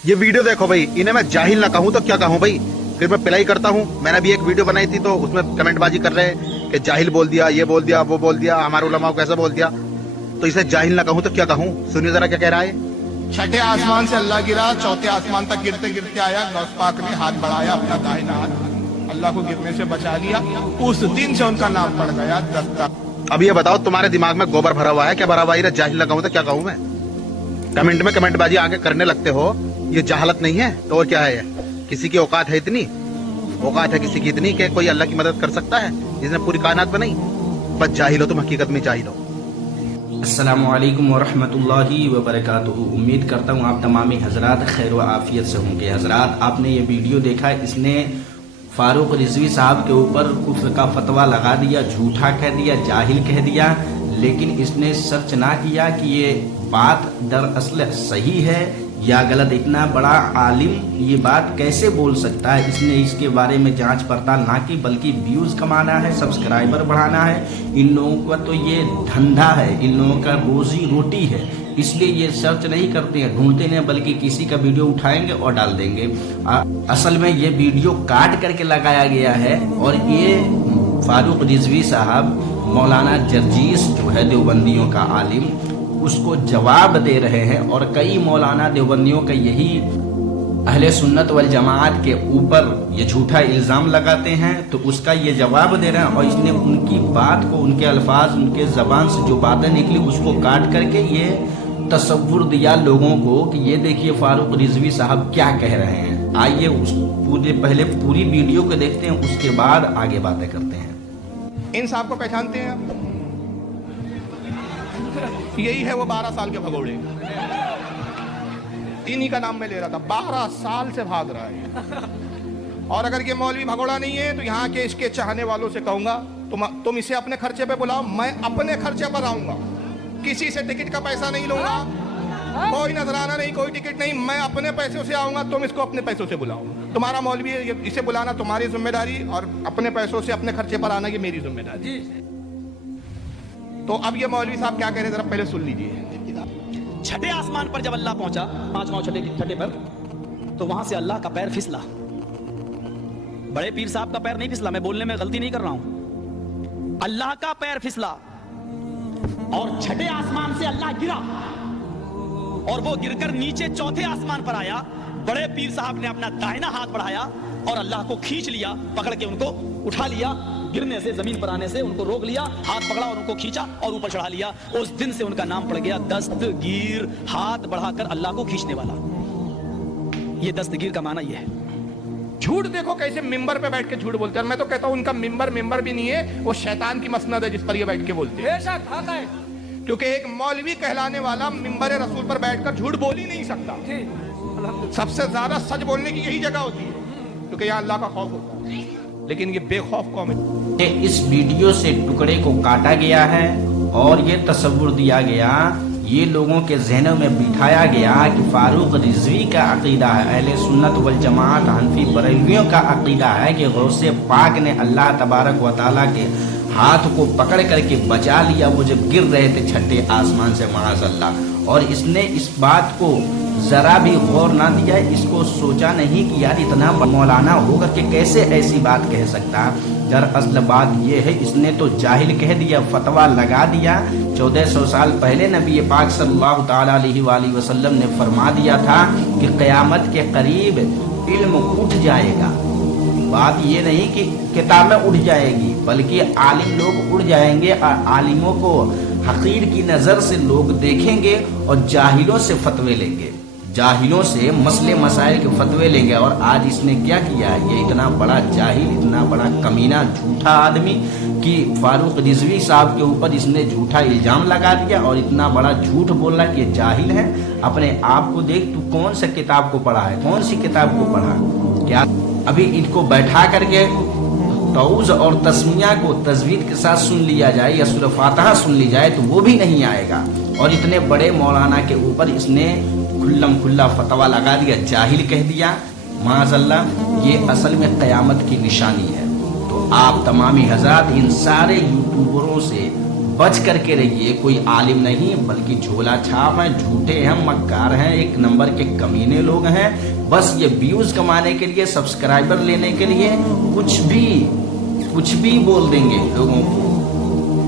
ये वीडियो देखो भाई, इन्हें मैं जाहिल ना कहूँ तो क्या कहूँ भाई, फिर मैं पिलाई करता हूँ। मैंने भी एक वीडियो बनाई थी तो उसमें कमेंट बाजी कर रहे हैं कि जाहिल बोल दिया, ये बोल दिया, वो बोल दिया, हमारे उलमा को कैसा बोल दिया। तो इसे जाहिल ना कहूँ तो क्या कहूँ, सुनिए जरा क्या कह रहा है। छठे आसमान से अल्लाह गिरा, चौथे आसमान तक गिरते गिरते आया, गौस पाक ने हाथ बढ़ाया, अपना दाहिना हाथ, अल्लाह को गिरने से बचा लिया। उस दिन से उनका नाम पड़ गया दस्ता। अब ये बताओ तुम्हारे दिमाग में गोबर भरा हुआ है क्या, भरा हुआ है? जाहिल ना कहूँ तो क्या कहूँ मैं? कमेंट में कमेंट बाजी आगे करने लगते हो, ये जहालत नहीं है तो और क्या है? ये किसी की औकात है इतनी, औकात है किसी की इतनी कि कोई अल्लाह की मदद कर सकता है जिसने पूरी कायनात बनाई? बस जाहिल हो तुम, हकीकत में जाहिल हो। अस्सलामु अलैकुम वरहमतुल्लाहि वबरकातुहू। उम्मीद करता हूँ आप तमामी हजरात खैर व आफियत से होंगे। हजरात, आपने ये वीडियो देखा, इसने फारूक रिजवी साहब के ऊपर कुफ्र का फतवा लगा दिया, झूठा कह दिया, जाहिल कह दिया, लेकिन इसने सर्च ना किया कि ये बात दरअसल सही है या गलत। इतना बड़ा आलिम ये बात कैसे बोल सकता है? इसने इसके बारे में जांच पड़ताल ना की, बल्कि व्यूज कमाना है, सब्सक्राइबर बढ़ाना है। इन लोगों का तो ये धंधा है, इन लोगों का रोजी रोटी है, इसलिए ये सर्च नहीं करते हैं, ढूंढते नहीं, बल्कि किसी का वीडियो उठाएंगे और डाल देंगे। असल में ये वीडियो काट करके लगाया गया है और ये फारूक रिजवी साहब मौलाना जर्जीस जो है देवबंदियों का आलिम, उसको जवाब दे रहे हैं। और कई मौलाना देवबंदियों का यही अहले सुन्नत वल जमात के ऊपर ये झूठा इल्ज़ाम लगाते हैं, तो उसका ये जवाब दे रहे हैं। और इसने उनकी बात को, उनके अल्फाज, उनके ज़बान से जो बातें निकली उसको काट करके ये तसव्वुर दिया लोगों को कि ये देखिए फारूक रिजवी साहब क्या कह रहे हैं। आइए उस पहले पूरी वीडियो को देखते हैं, उसके बाद आगे बातें करते हैं। इन साहब को पहचानते हैं आप? यही है वो 12 साल के भगोड़े, इन्हीं का नाम मैं ले रहा था। 12 साल से भाग रहा है। और अगर ये मौलवी भगोड़ा नहीं है तो यहाँ के इसके चाहने वालों से कहूंगा, तुम इसे अपने खर्चे पे बुलाओ, मैं अपने खर्चे पर आऊंगा, किसी से टिकट का पैसा नहीं लूंगा, कोई नजराना नहीं, कोई टिकट नहीं, मैं अपने पैसों से आऊंगा, तुम इसको अपने पैसों से बुलाओ। तुम्हारा मौलवी है, इसे बुलाना तुम्हारी जिम्मेदारी, और अपने पैसों से अपने खर्चे पर आना ये मेरी जिम्मेदारी। तो अब ये मौलवी साहब क्या कह रहे हैं जरा पहले सुन लीजिए। छठे आसमान पर जब अल्लाह पहुंचा, पांचवां छठे पर, तो वहां से अल्लाह का पैर फिसला। बड़े पीर साहब का पैर नहीं फिसला, मैं बोलने में गलती नहीं कर रहा हूं, अल्लाह का पैर फिसला। और छठे आसमान से अल्लाह गिरा और वो गिरकर नीचे चौथे आसमान पर आया। बड़े पीर साहब ने अपना दाहिना हाथ बढ़ाया और अल्लाह को खींच लिया, पकड़ के उनको उठा लिया, गिरने से, जमीन पर आने से उनको रोक लिया, हाथ पकड़ा और उनको खींचा और ऊपर चढ़ा लिया। उस दिन से उनका नाम पड़ गया दस्तगीर, हाथ बढ़ाकर अल्लाह को खींचने वाला। ये दस्तगीर का माना ये है। झूठ देखो कैसे मिंबर पे बैठ के झूठ बोलते हैं। मैं तो कहता हूं उनका मिंबर भी नहीं है, वो शैतान की मसनद है जिस पर ये बैठ के बोलते हैं। क्योंकि एक मौलवी कहलाने वाला मिंबर रसूल पर बैठकर झूठ बोल ही नहीं सकता। सबसे ज्यादा सच बोलने की यही जगह होती है, क्योंकि यहाँ अल्लाह का खौफ होता है। लेकिन ये बेखौफ कौम है। इस वीडियो से टुकड़े को काटा गया है और ये तसव्वुर दिया गया, ये लोगों के ज़हनों में बिठाया गया कि फारूक रिजवी का अकीदा है, अहले सुन्नत वल जमात हनफी बरेलवियों का अकीदा है कि गौसे पाक ने अल्लाह तबारक व तआला के हाथ को पकड़ करके बचा लिया, वो जब गिर रहे थे छठे आसमान से माअज़ल्लाह। और इसने इस बात को जरा भी गौर ना दिया, इसको सोचा नहीं कि यार इतना मौलाना होकर के कैसे ऐसी बात कह सकता। दरअसल बात यह है, इसने तो जाहिल कह दिया, फतवा लगा दिया। 1400 साल पहले नबी पाक सल्लल्लाहु ताला अलैहि वसल्लम ने फरमा दिया था कि क़यामत के करीब इल्म उठ जाएगा। बात ये नहीं कि किताबें उठ जाएगी, बल्कि आलिम लोग उड़ जाएंगे और आलिमों को हकीर की नज़र से लोग देखेंगे और जाहिलों से फतवे लेंगे, जाहिलों से मसले मसाइल के फतवे लेंगे। और आज इसने क्या किया है, ये इतना बड़ा जाहिल, इतना बड़ा कमीना, झूठा आदमी कि फारूक रिजवी साहब के ऊपर इसने झूठा इल्ज़ाम लगा दिया और इतना बड़ा झूठ बोल रहा है कि जाहिल है। अपने आप को देख, तू कौन सा किताब को पढ़ा है, कौन सी किताब को पढ़ा? क्या अभी इनको बैठा करके तौज़ और तस्मिया को तजवीद के साथ सुन लिया जाए या सूरह फातिहा सुन ली जाए तो वो भी नहीं आएगा। और इतने बड़े मौलाना के ऊपर इसने खुल्लम खुल्ला फतवा लगा दिया, जाहिल कह दिया, माज़अल्लाह। ये असल में क़यामत की निशानी है। तो आप तमामी हज़रात इन सारे यूट्यूबरों से बच करके रहिए, कोई आलिम नहीं बल्कि झोला छाप हैं, झूठे हैं, मक्कार हैं, एक नंबर के कमीने लोग हैं। बस ये व्यूज कमाने के लिए, सब्सक्राइबर लेने के लिए कुछ भी बोल देंगे लोगों को।